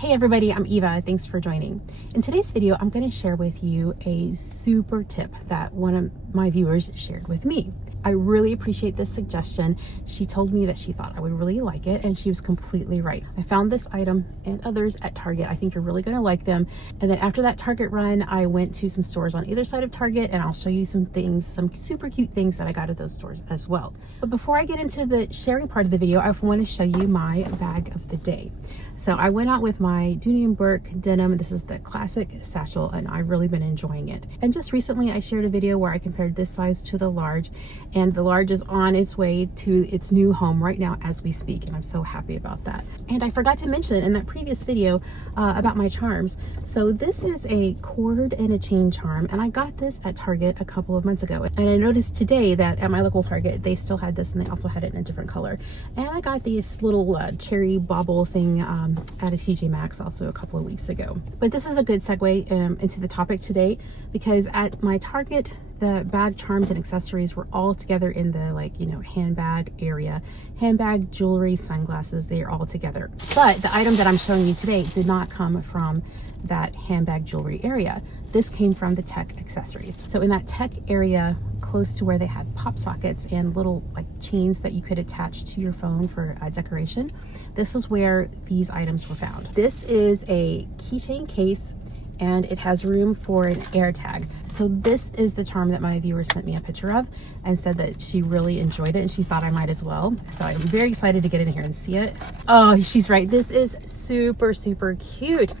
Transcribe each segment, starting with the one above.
Hey everybody, I'm Eva. Thanks for joining. In today's video, I'm going to share with you a super tip that one of my viewers shared with me. I really appreciate this suggestion. She told me that she thought I would really like it, and she was completely right. I found this item and others at Target. I think you're really going to like them. And then after that Target run, I went to some stores on either side of Target, and I'll show you some things, some super cute things that I got at those stores as well. But before I get into the sharing part of the video, I want to show you my bag of the day. So I went out with my Dooney & Bourke denim. This is the classic satchel, and I've really been enjoying it. And just recently I shared a video where I compared this size to the large, and the large is on its way to its new home right now as we speak, and I'm so happy about that. And I forgot to mention in that previous video about my charms. So this is a cord and a chain charm, and I got this at Target a couple of months ago. And I noticed today that at my local Target, they still had this, and they also had it in a different color. And I got this little cherry bauble thing at a TJ Maxx also a couple of weeks ago. But this is a good segue into the topic today, because at my Target, the bag charms and accessories were all together in the handbag area. Handbag, jewelry, sunglasses, they are all together. But the item that I'm showing you today did not come from that handbag jewelry area. This came from the tech accessories. So in that tech area, close to where they had pop sockets and little chains that you could attach to your phone for decoration, this is where these items were found. This is a keychain case, and it has room for an air tag. So this is the charm that my viewer sent me a picture of and said that she really enjoyed it and she thought I might as well. So I'm very excited to get in here and see it. Oh, she's right. This is super, super cute.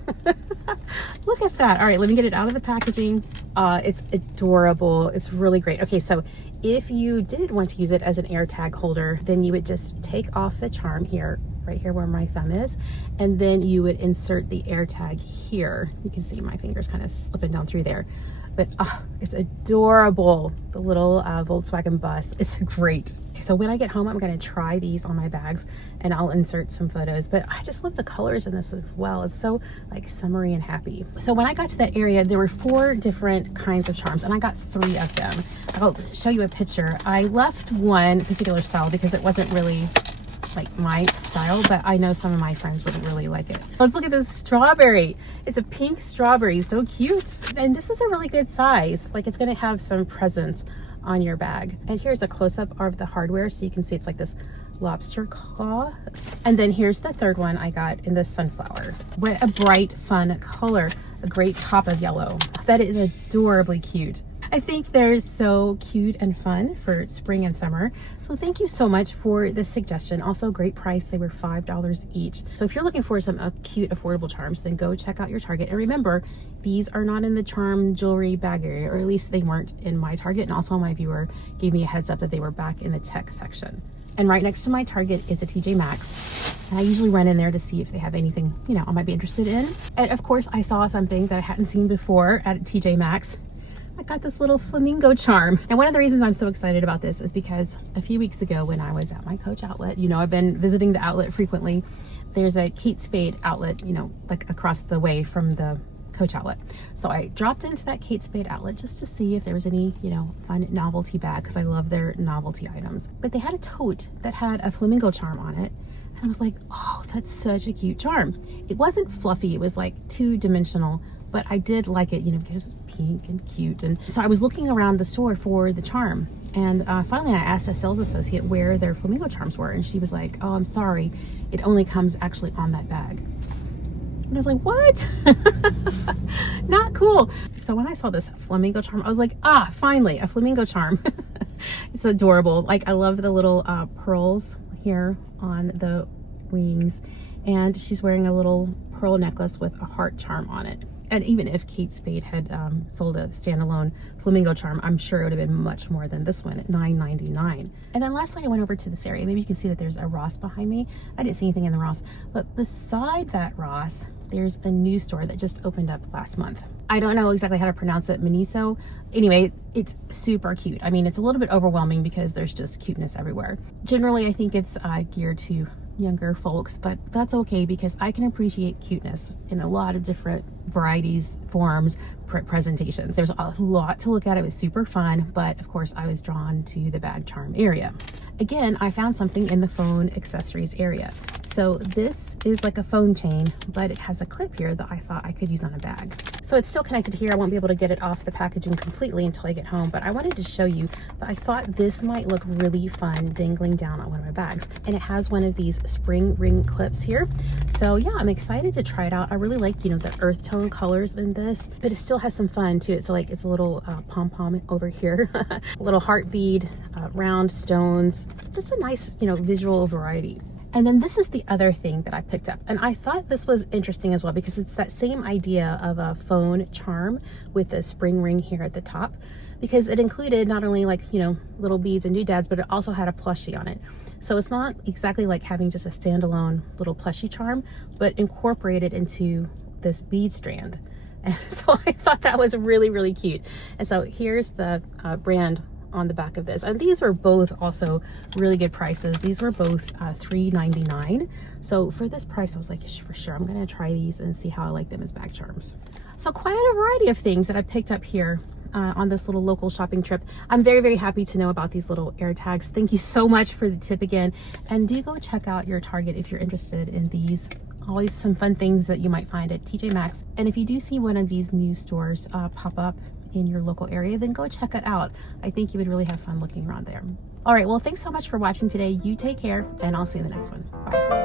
Look at that. All right, let me get it out of the packaging. It's adorable. It's really great. Okay, so if you did want to use it as an air tag holder, then you would just take off the charm here, right here where my thumb is, and then you would insert the air tag here. You can see my fingers kind of slipping down through there, but it's adorable. The little Volkswagen bus, it's great. So when I get home, I'm going to try these on my bags and I'll insert some photos, but I just love the colors in this as well. It's so summery and happy. So when I got to that area, there were 4 different kinds of charms, and I got 3 of them. I'll show you a picture. I left one particular style because it wasn't really my style, but I know some of my friends would really like it. Let's look at this strawberry. It's a pink strawberry, so cute. And this is a really good size. It's gonna have some presence on your bag. And here's a close-up of the hardware, so you can see it's like this lobster claw. And then here's the third one I got in the sunflower. What a bright, fun color. A great pop of yellow. That is adorably cute. I think they're so cute and fun for spring and summer. So thank you so much for this suggestion. Also great price. They were $5 each. So if you're looking for some cute, affordable charms, then go check out your Target. And remember, these are not in the charm jewelry bag area, or at least they weren't in my Target. And also my viewer gave me a heads up that they were back in the tech section. And right next to my Target is a TJ Maxx. And I usually run in there to see if they have anything, I might be interested in. And of course, I saw something that I hadn't seen before at TJ Maxx. I got this little flamingo charm. And one of the reasons I'm so excited about this is because a few weeks ago when I was at my Coach outlet, I've been visiting the outlet frequently. There's a Kate Spade outlet, across the way from the Coach outlet. So I dropped into that Kate Spade outlet just to see if there was any, fun novelty bag, because I love their novelty items. But they had a tote that had a flamingo charm on it. And I was like, oh, that's such a cute charm. It wasn't fluffy. It was 2-dimensional. But I did like it, because it was pink and cute. And so I was looking around the store for the charm. And finally I asked a sales associate where their flamingo charms were. And she was like, oh, I'm sorry. It only comes actually on that bag. And I was like, what? Not cool. So when I saw this flamingo charm, I was like, finally, a flamingo charm. It's adorable. I love the little pearls here on the wings. And she's wearing a little pearl necklace with a heart charm on it. And even if Kate Spade had sold a standalone flamingo charm, I'm sure it would have been much more than this one at $9.99. And then lastly, I went over to this area. Maybe you can see that there's a Ross behind me. I didn't see anything in the Ross, but beside that Ross, there's a new store that just opened up last month. I don't know exactly how to pronounce it, Miniso. Anyway, it's super cute. I mean, it's a little bit overwhelming because there's just cuteness everywhere. Generally, I think it's geared to younger folks, but that's okay because I can appreciate cuteness in a lot of different varieties, forms, presentations. There's a lot to look at. It was super fun, but of course I was drawn to the bag charm area. Again, I found something in the phone accessories area. So this is like a phone chain, but it has a clip here that I thought I could use on a bag. So it's still connected here. I won't be able to get it off the packaging completely until I get home, but I wanted to show you that I thought this might look really fun dangling down on one of my bags. And it has one of these spring ring clips here. So yeah, I'm excited to try it out. I really like, you know, the earth tone colors in this, but it still has some fun to it. So like it's a little pom-pom over here, a little heart bead, round stones, just a nice, you know, visual variety. And then this is the other thing that I picked up. And I thought this was interesting as well because it's that same idea of a phone charm with a spring ring here at the top, because it included not only like, you know, little beads and doodads, but it also had a plushie on it. So it's not exactly like having just a standalone little plushie charm, but incorporated into this bead strand. And so I thought that was really, really cute. And so here's the brand on the back of this, and these were both also really good prices. These were both $3.99. So for this price I was like, for sure I'm gonna try these and see how I like them as bag charms. So quite a variety of things that I picked up here on this little local shopping trip. I'm very, very happy to know about these little air tags. Thank you so much for the tip again, and do go check out your Target if you're interested in these. Always some fun things that you might find at TJ Maxx. And if you do see one of these new stores pop up in your local area, then go check it out. I think you would really have fun looking around there. All right, well, thanks so much for watching today. You take care, and I'll see you in the next one. Bye.